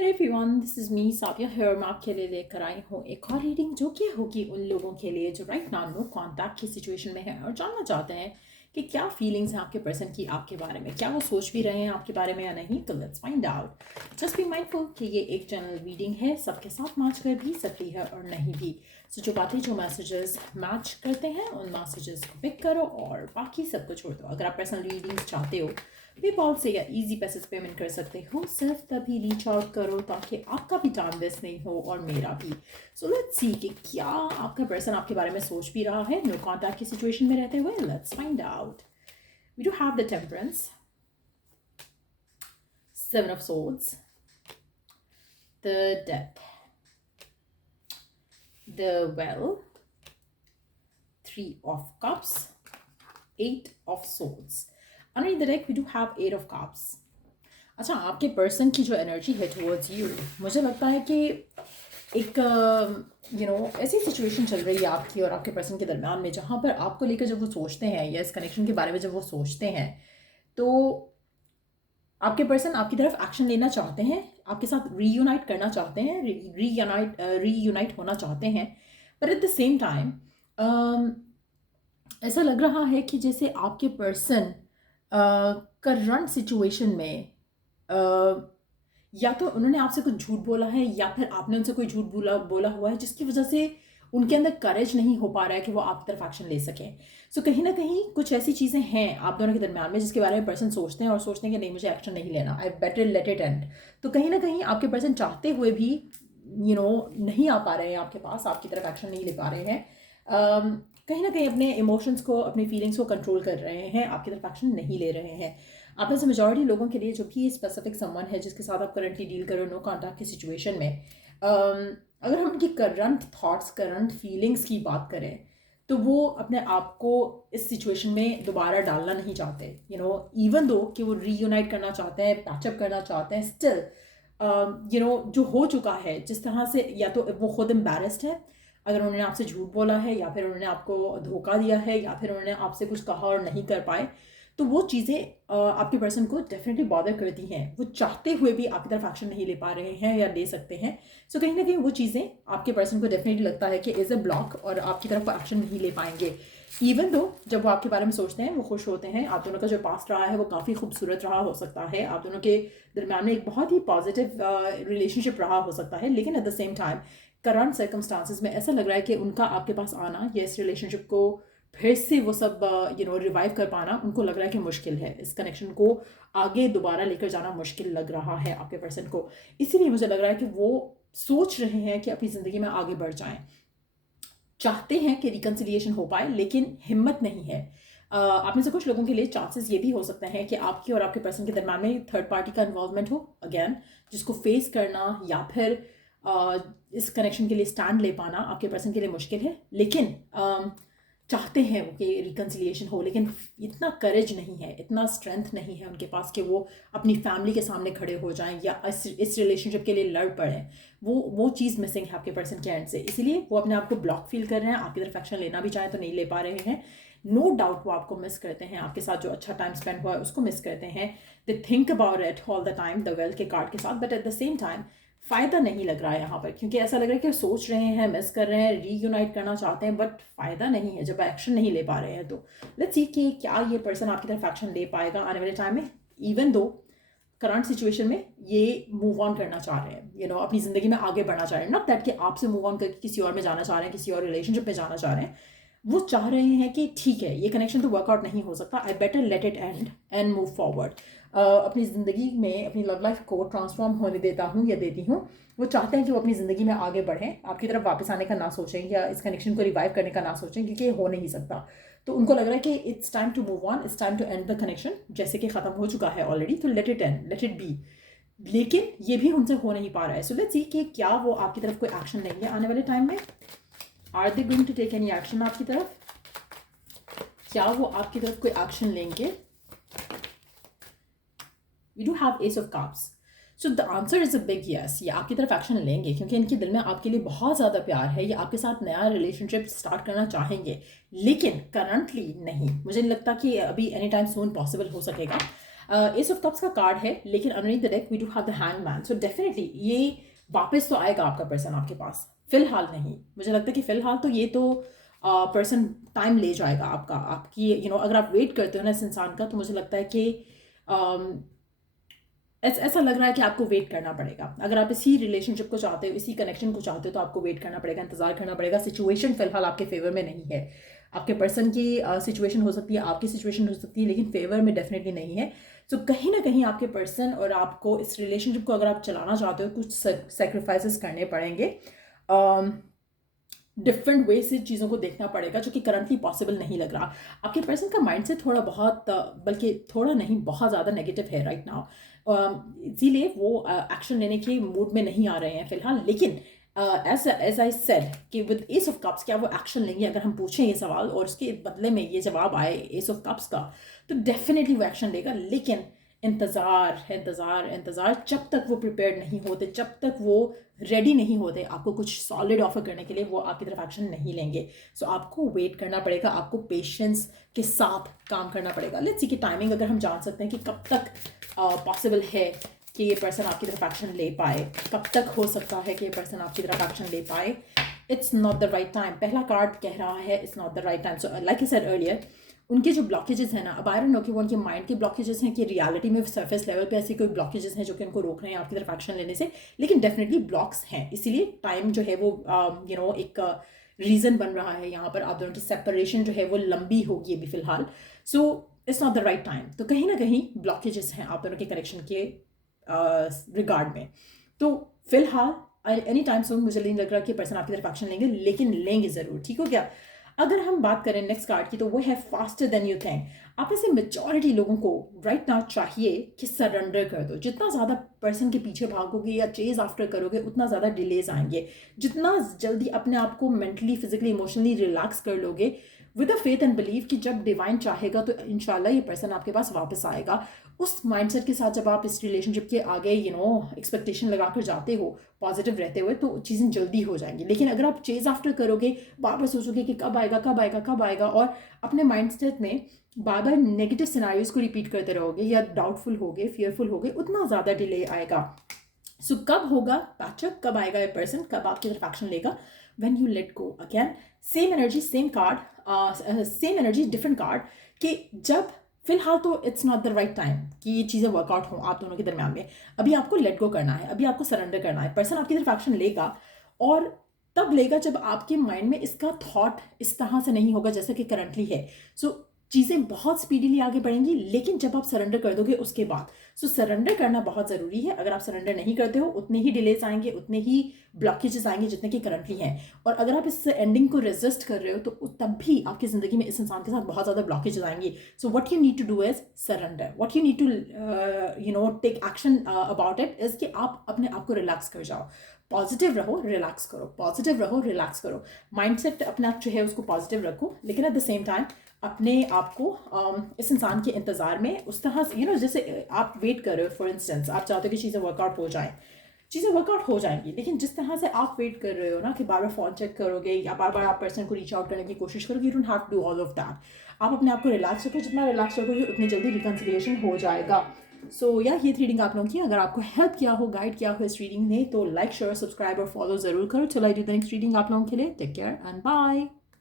Everyone, this is me Sabiya here. मैं आपके लिए लेकर आई हूँ एक और रीडिंग जो कि होगी उन लोगों के लिए जो राइट नाउ नो कॉन्टैक्ट की सिचुएशन में है और जानना चाहते हैं कि क्या फीलिंग्स हैं आपके पर्सन की आपके बारे में, क्या वो सोच भी रहे हैं आपके बारे में या नहीं। तो let's find out. Just be mindful कि ये एक जनरल रीडिंग है, सबके साथ मैच कर भी सकती है और नहीं भी। सो जो बातें जो मैसेजेस मैच करते हैं उन मैसेजेस को पिक करो और बाकी सबको छोड़ दो। अगर आप पर्सनल रीडिंग्स चाहते हो पेपॉल से या इजी पैसेज पेमेंट कर सकते हो। सिर्फ तभी रीच आउट करो ताकि आपका भी टाइम वेस्ट नहीं हो और मेरा भी। सो लेट्स सी कि क्या आपका पर्सन आपके बारे में सोच भी रहा है नो कॉन्टैक्ट की सिचुएशन में रहते हुए। Let's find out. We do have the temperance, seven of swords, the death, the wheel, three of cups, eight of swords. Under the deck we do have eight of cups. अच्छा, आपके person की जो energy है towards you, मुझे लगता है कि एक ऐसी सिचुएशन चल रही है आपकी और आपके पर्सन के दरमियान में जहाँ पर आपको लेकर जब वो सोचते हैं या इस कनेक्शन के बारे में जब वो सोचते हैं तो आपके पर्सन आपकी तरफ एक्शन लेना चाहते हैं, आपके साथ रीयूनाइट करना चाहते हैं, रीयूनाइट होना चाहते हैं। पर एट द सेम टाइम ऐसा लग रहा है कि जैसे आपके पर्सन करंट सिचुएशन में या तो उन्होंने आपसे कुछ झूठ बोला है या फिर आपने उनसे कोई झूठ बोला हुआ है जिसकी वजह से उनके अंदर करेज नहीं हो पा रहा है कि वो आपकी तरफ एक्शन ले सकें। सो कहीं ना कहीं कुछ ऐसी चीज़ें हैं आप दोनों के दरमियान में जिसके बारे में पर्सन सोचते हैं और सोचते हैं कि नहीं, मुझे एक्शन नहीं लेना, I better late it and. तो कहीं ना कहीं आपके पर्सन चाहते हुए भी नहीं आ पा रहे हैं आपके पास, आपकी तरफ एक्शन नहीं ले पा रहे हैं। कहीं ना कहीं अपने इमोशंस को, अपनी फीलिंग्स को कंट्रोल कर रहे हैं, आपकी तरफ एक्शन नहीं ले रहे हैं। आप में से मेजॉरिटी लोगों के लिए जो भी स्पेसिफिक समवन है जिसके साथ आप करंटली डील करो नो कॉन्टैक्ट की सिचुएशन में, अगर हम उनकी करंट थॉट्स, करंट फीलिंग्स की बात करें तो वो अपने आप को इस सिचुएशन में दोबारा डालना नहीं चाहते। इवन दो कि वो रीयूनाइट करना चाहते हैं, पैचअप करना चाहते हैं, स्टिल जो हो चुका है जिस तरह से, या तो वो खुद एम्बैरेस्ड है अगर उन्होंने आपसे झूठ बोला है, या फिर उन्होंने आपको धोखा दिया है, या फिर उन्होंने आपसे कुछ कहा और नहीं कर पाए, तो वो चीज़ें आपके पर्सन को डेफिनेटली बॉदर करती हैं। वो चाहते हुए भी आपकी तरफ एक्शन नहीं ले पा रहे हैं या ले सकते हैं। सो कहीं ना कहीं वो चीज़ें आपके पर्सन को डेफिनेटली लगता है कि इज़ अ ब्लॉक और आपकी तरफ एक्शन नहीं ले पाएंगे। इवन दो जब वो आपके बारे में सोचते हैं वो खुश होते हैं। आप दोनों का जो पास्ट रहा है वो काफ़ी खूबसूरत रहा हो सकता है, आप दोनों के दरम्यान में एक बहुत ही पॉजिटिव रिलेशनशिप रहा हो सकता है, लेकिन at the same time current circumstances में ऐसा लग रहा है कि उनका आपके पास आना या इस रिलेशनशिप को फिर से वो सब रिवाइव कर पाना उनको लग रहा है कि मुश्किल है। इस कनेक्शन को आगे दोबारा लेकर जाना मुश्किल लग रहा है आपके पर्सन को। इसीलिए मुझे लग रहा है कि वो सोच रहे हैं कि अपनी ज़िंदगी में आगे बढ़ जाएं, चाहते हैं कि रिकन्सिलिएशन हो पाए, लेकिन हिम्मत नहीं है। आप में से कुछ लोगों के लिए चांसेस ये भी हो सकते हैं कि आपकी और आपके पर्सन के दरम्यान में थर्ड पार्टी का इन्वॉल्वमेंट हो, अगेन जिसको फेस करना या फिर इस कनेक्शन के लिए स्टैंड ले पाना आपके पर्सन के लिए मुश्किल है। लेकिन चाहते हैं वो कि रिकन्सिलिएशन हो, लेकिन इतना करेज नहीं है, इतना स्ट्रेंथ नहीं है उनके पास कि वो अपनी फैमिली के सामने खड़े हो जाएं या इस रिलेशनशिप के लिए लड़ पड़ें। वो चीज़ मिसिंग है आपके पर्सन के एंड से, इसीलिए वो अपने आप को ब्लॉक फील कर रहे हैं। आपकी तरफ एक्शन लेना भी चाहें तो नहीं ले पा रहे हैं। नो डाउट वो आपको मिस करते हैं, आपके साथ जो अच्छा टाइम स्पेंड हुआ है उसको मिस करते हैं। They think about it all the time, the well के कार्ड के साथ। But at the same time फ़ायदा नहीं लग रहा है यहाँ पर, क्योंकि ऐसा लग रहा है कि सोच रहे हैं, मिस कर रहे हैं, रीयूनाइट करना चाहते हैं, बट फ़ायदा नहीं है जब एक्शन नहीं ले पा रहे हैं। तो लेट्स सी कि क्या ये पर्सन आपकी तरफ एक्शन ले पाएगा आने वाले टाइम में। इवन दो करंट सिचुएशन में ये मूव ऑन करना चाह रहे हैं, अपनी ज़िंदगी में आगे बढ़ना चाह रहे हैं। नॉट दैट कि आपसे मूव ऑन करके किसी और में जाना चाह रहे हैं, किसी और रिलेशनशिप में जाना चाह रहे हैं। वो चाह रहे हैं कि ठीक है, ये कनेक्शन तो वर्कआउट नहीं हो सकता, I better late it and move forward. अपनी ज़िंदगी में अपनी लव लाइफ को ट्रांसफॉर्म होने देता हूँ या देती हूँ। वो चाहते हैं कि वो अपनी ज़िंदगी में आगे बढ़ें, आपकी तरफ वापस आने का ना सोचें या इस कनेक्शन को रिवाइव करने का ना सोचें, क्योंकि ये हो नहीं सकता। तो उनको लग रहा है कि it's time to move on, it's time to end the connection, जैसे कि ख़त्म हो चुका है ऑलरेडी, तो let it end, let it be. लेकिन ये भी उनसे हो नहीं पा रहा है। सो लेट्स सी कि क्या वो आपकी तरफ कोई एक्शन लेंगे आने वाले टाइम में। Are they going to take any action आपकी तरफ? क्या वो आपकी तरफ कोई एक्शन लेंगे? We do have Ace of Cups. So the answer is a big yes. ये आपकी तरफ एक्शन लेंगे क्योंकि इनके दिल में आपके लिए बहुत ज़्यादा प्यार है। ये आपके साथ नया रिलेशनशिप स्टार्ट करना चाहेंगे, लेकिन करंटली नहीं। मुझे नहीं लगता कि अभी एनी टाइम सून पॉसिबल हो सकेगा। एस ऑफ कप्स का कार्ड है, लेकिन underneath the deck we do have the hangman. So definitely ये वापस तो आएगा आपका पर्सन आपके पास, फिलहाल नहीं। मुझे लगता है कि फिलहाल तो ये तो पर्सन टाइम ले जाएगा आपका, आपकी अगर आप वेट करते हो ना इस इंसान का, तो मुझे लगता है कि ऐसा लग रहा है कि आपको वेट करना पड़ेगा। अगर आप इसी रिलेशनशिप को चाहते हो, इसी कनेक्शन को चाहते हो, तो आपको वेट करना पड़ेगा, इंतजार करना पड़ेगा। सिचुएशन फिलहाल आपके फेवर में नहीं है। आपके पर्सन की सिचुएशन हो सकती है, आपकी सिचुएशन हो सकती है, लेकिन फेवर में डेफिनेटली नहीं है। सो कहीं ना कहीं आपके पर्सन और आपको इस रिलेशनशिप को अगर आप चलाना चाहते हो, कुछ सेक्रीफाइसेस करने पड़ेंगे, डिफरेंट वे से चीज़ों को देखना पड़ेगा, जो कि करंटली पॉसिबल नहीं लग रहा। आपके पर्सन का माइंडसेट थोड़ा बहुत बल्कि थोड़ा नहीं बहुत ज़्यादा नेगेटिव है राइट नाउ, इसीलिए वो एक्शन लेने के मूड में नहीं आ रहे हैं फिलहाल। लेकिन एज आई सेड कि विद एस ऑफ कप्स क्या वो एक्शन लेंगे, अगर हम पूछें ये सवाल और उसके बदले में ये जवाब आए एस ऑफ कप्स का, तो डेफिनेटली वो एक्शन लेगा। लेकिन इंतज़ार इंतज़ार इंतज़ार, जब तक वो प्रिपेयर्ड नहीं होते, जब तक वो रेडी नहीं होते आपको कुछ सॉलिड ऑफर करने के लिए, वो आपकी तरफ एक्शन नहीं लेंगे। सो आपको वेट करना पड़ेगा, आपको पेशेंस के साथ काम करना पड़ेगा। लेट्स सी कि टाइमिंग अगर हम जान सकते हैं कि कब तक पॉसिबल है कि ये पर्सन आपकी तरफ एक्शन ले पाए, कब तक हो सकता है कि ये पर्सन आपकी तरफ एक्शन ले पाए, it's not the right time. पहला कार्ड कह रहा है it's not the right time. So like I said earlier, उनके जो ब्लॉकेजेस हैं ना, अब आई डोंट नो कि वो उनके माइंड के ब्लॉकेजेस हैं कि रियलिटी में सरफेस लेवल पे ऐसे कोई ब्लॉकेजेस हैं जो कि उनको रोक रहे हैं आपकी तरफ एक्शन लेने से, लेकिन डेफिनेटली ब्लॉक्स हैं। इसीलिए टाइम जो है वो एक रीज़न बन रहा है यहाँ पर। आप दोनों की सेपरेशन जो है वो लंबी होगी अभी फिलहाल। So it's not the right time. तो कहीं ना कहीं ब्लॉकेजेस हैं आप दोनों के कनेक्शन के रिगार्ड में। तो फिलहाल एनी टाइम सून मुझे नहीं लग रहा कि पर्सन आपकी तरफ एक्शन लेंगे, लेकिन लेंगे ज़रूर। ठीक हो गया। अगर हम बात करें नेक्स्ट कार्ड की, तो वो है फास्टर देन यू थिंक। आप में से मेजॉरिटी लोगों को राइट नाउ चाहिए कि सरेंडर कर दो। जितना ज़्यादा पर्सन के पीछे भागोगे या चेज आफ्टर करोगे, उतना ज़्यादा डिलेज आएंगे। जितना जल्दी अपने आप को मेंटली, फिजिकली, इमोशनली रिलैक्स कर लोगे with a faith and believe कि जब डिवाइन चाहेगा तो इंशाल्लाह ये पर्सन आपके पास वापस आएगा, उस माइंडसेट के साथ जब आप इस रिलेशनशिप के आगे एक्सपेक्टेशन लगाकर जाते हो, पॉजिटिव रहते हुए, तो चीज़ें जल्दी हो जाएंगी। लेकिन अगर आप चेज आफ्टर करोगे, बार बार सोचोगे कि कब आएगा कब आएगा कब आएगा, और अपने माइंडसेट में बार बार नेगेटिव सिनारियोज को रिपीट करते रहोगे या डाउटफुल होगे, फियरफुल होगे, उतना ज़्यादा डिले आएगा। सो कब होगा पैचअप, कब आएगा ये पर्सन, कब आपकी तरफ एक्शन लेगा? When you let go. Again same energy same card, same energy different card, कि जब फिलहाल तो it's not the right time कि ये चीज़ें वर्कआउट हों आप दोनों के दरमियान में। अभी आपको लेट गो करना है, अभी आपको सरेंडर करना है। पर्सन आपकी तरफ एक्शन लेगा, और तब लेगा जब आपके माइंड में इसका थॉट इस तरह से नहीं होगा जैसे कि करंटली है। सो चीज़ें बहुत स्पीडीली आगे बढ़ेंगी, लेकिन जब आप सरेंडर कर दोगे उसके बाद। सो सरेंडर करना बहुत ज़रूरी है। अगर आप सरेंडर नहीं करते हो, उतने ही डिलेज आएंगे, उतने ही ब्लॉकेजेस आएंगे जितने कि करंटली हैं। और अगर आप इस एंडिंग को रेजिस्ट कर रहे हो, तो तब भी आपकी ज़िंदगी में इस इंसान के साथ बहुत ज़्यादा ब्लॉकेजेस आएंगी। So what you need to do is surrender. What you need to take action about it is कि आप अपने आप को रिलैक्स कर जाओ, पॉजिटिव रहो, रिलैक्स करो, पॉजिटिव रहो, रिलैक्स करो। माइंडसेट अपना आप जो है उसको पॉजिटिव रखो, लेकिन एट द सेम टाइम अपने आप को इस इंसान के इंतज़ार में उस तरह से जैसे आप वेट कर रहे हो। फॉर इंस्टेंस आप चाहते हो कि चीज़ें वर्कआउट हो जाएं, चीज़ें वर्कआउट हो जाएंगी, लेकिन जिस तरह से आप वेट कर रहे हो ना कि बार बार फ़ोन चेक करोगे या बार बार आप पर्सन को रीच आउट करने की कोशिश करोगे, you don't have to do all of that. आप अपने आप को रिलैक्स रखो, जितना रिलैक्स रखोगे उतनी जल्दी रिकन्सिलिएशन हो जाएगा। सो या ये रीडिंग आप लोगों की अगर आपको हेल्प किया हो, गाइड किया हो इस रीडिंग ने, तो लाइक, शेयर, सब्सक्राइब और फॉलो ज़रूर करो। चलो I do the next reading आप लोगों के लिए। Take care and bye.